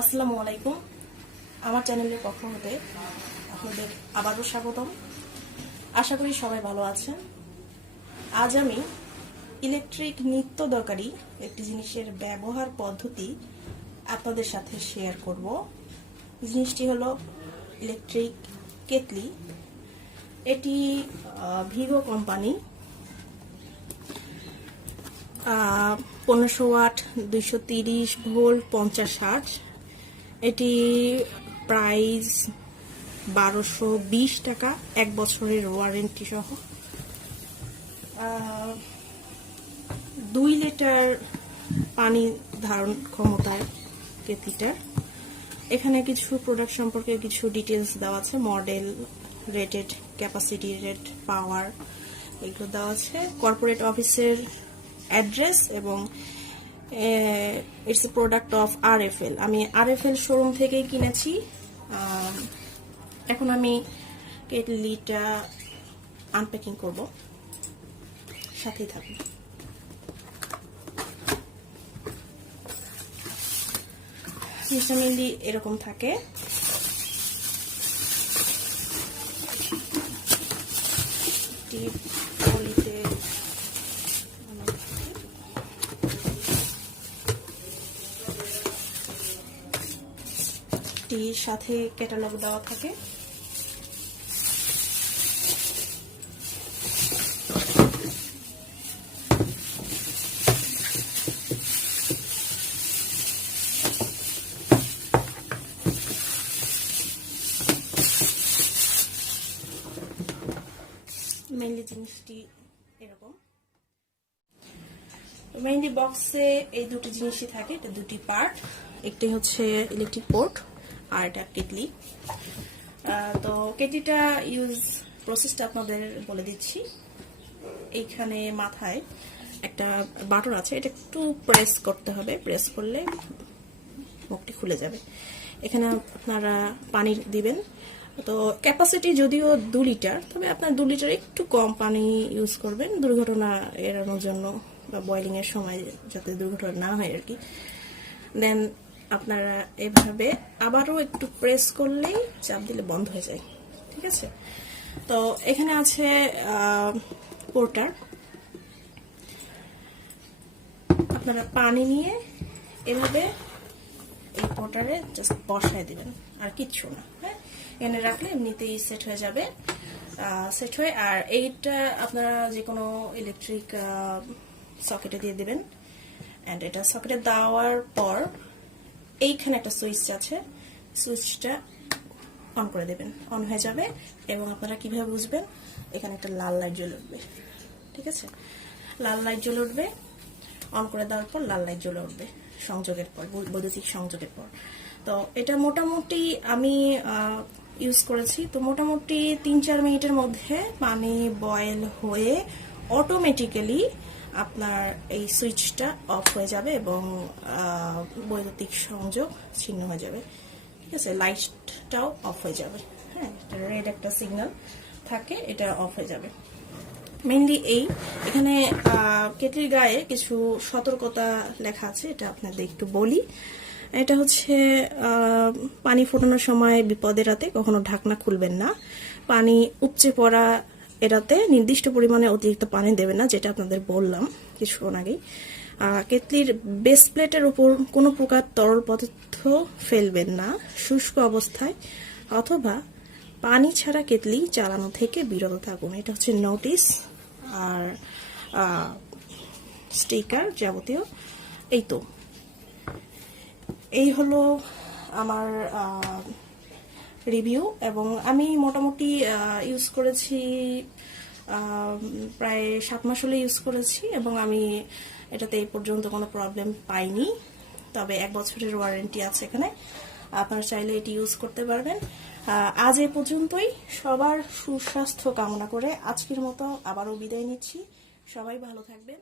আসসালামু আলাইকুম। আমার চ্যানেলের পক্ষ হতে আপনাদের আবারও স্বাগতম। আশা করি সবাই ভালো আছেন। আজ আমি ইলেকট্রিক নিত্য দরকারি একটি জিনিসের ব্যবহার পদ্ধতি আপনাদের সাথে শেয়ার করব। জিনিসটি হলো ইলেকট্রিক কেটলি। এটি ভিগো কোম্পানি, 1500 ওয়াট, 230 ভোল্ট, 50 ওয়াট। এটি প্রাইস 1220 টাকা, 1 বছরের ওয়ারেন্টি সহ। 2 লিটার পানি ধারণ ক্ষমতার কেটলিটার। এখানে কিছু প্রোডাক্ট সম্পর্কে কিছু ডিটেলস দেওয়া আছে, মডেল, রেটেড ক্যাপাসিটি, রেট, পাওয়ার, এগুলো দেওয়া আছে। কর্পোরেট অফিসের অ্যাড্রেস এবং it's a product of RFL। আমি RFL শোরুম থেকেই কিনেছি। এখন আমি কেটলিটা আনপ্যাকিং করব, সাথেই থাকুন। জিনিসটা মেনলি এরকম থাকে। সাথে ক্যাটালগ দেওয়া থাকে। মেইনলি জিনিসটি এরকম। মেইনলি বক্সে এই দুটি জিনিসই থাকে, এটা দুটি পার্ট। একটি হচ্ছে ইলেকট্রিক পোর্ট আর এটা কেটলি। তো কেটলিটা ইউজ প্রসেসটা আপনাদের বলে দিচ্ছি। এইখানে মাথায় একটা বাটন আছে, এটা একটু প্রেস করতে হবে। প্রেস করলে মুখটি খুলে যাবে। এখানে আপনারা পানি দিবেন। তো ক্যাপাসিটি যদিও 2 লিটার, তবে আপনার 2 লিটার একটু কম পানি ইউজ করবেন দুর্ঘটনা এড়ানোর জন্য, বা বয়লিং এর সময় যাতে দুর্ঘটনা না হয় আর কি। দেন আপনারা এভাবে আবারও একটু প্রেস করলেই চাপ দিলে বন্ধ হয়ে যায়, ঠিক আছে। তো এখানে আছে পোর্টার। আপনারা পানি নিয়ে এভাবে এই পোর্টারে জাস্ট বসায় দিবেন, আর কিচ্ছু না। হ্যাঁ, এনে রাখলে এমনিতেই সেট হয়ে যাবে, সেট হয়ে। আর এইটা আপনারা যে কোনো ইলেকট্রিক সকেটে দিয়ে দিবেন। অ্যান্ড এটা সকেটে দেওয়ার পর এইখানে একটা সুইচ আছে, সুইচটা অন করে দেবেন, অন হয়ে যাবে। এবং আপনারা কিভাবে বুঝবেন, এখানে একটা লাল লাইট জ্বলে উঠবে, ঠিক আছে। লাল লাইট জ্বলে উঠবে, অন করে দেওয়ার পর লাল লাইট জ্বলে উঠবে সংযোগের পর, বৈদ্যুতিক সংযোগের পর। তো এটা মোটামুটি আমি ইউজ করেছি। তো মোটামুটি 3-4 মিনিটের মধ্যে পানি বয়েল হয়ে অটোমেটিক্যালি আপনার এই সুইচটা অফ হয়ে যাবে এবং বৈদ্যুতিক সংযোগ ছিন্ন হয়ে যাবে, ঠিক আছে। লাইটটাও অফ হয়ে যাবে। হ্যাঁ, রেড একটা সিগন্যাল থাকে, এটা অফ হয়ে যাবে। মেইনলি এখানে কেটলির গায়ে কিছু সতর্কতা লেখা আছে, এটা আপনাদের একটু বলি। এটা হচ্ছে পানি ফোটানোর সময় বিপদ এড়াতে কখনো ঢাকনা খুলবেন না। পানি উপচে পড়া এড়াতে নির্দিষ্ট পরিমাণে অতিরিক্ত পানি দেবেন না, যেটা আপনাদের বললাম কিছুক্ষণ আগেই। কেটলির বেস প্লেটের উপর কোনো প্রকার তরল পদার্থ ফেলবেন না শুষ্ক অবস্থায়, অথবা পানি ছাড়া কেটলি চালানো থেকে বিরত থাকুন। এটা হচ্ছে নোটিশ আর স্টিকার যাবতীয়। এই তো এই হলো আমার রিভিউ। এবং আমি মোটামুটি ইউজ করেছি প্রায় 7 মাস হলে ইউজ করেছি, এবং আমি এটাতে এই পর্যন্ত কোনো প্রবলেম পাইনি। তবে 1 বছরের ওয়ারেন্টি আছে এখানে, আপনারা চাইলে এটি ইউজ করতে পারবেন। আজ এ পর্যন্তই। সবার সুস্বাস্থ্য কামনা করে আজকের মতো আবারও বিদায় নিচ্ছি। সবাই ভালো থাকবেন।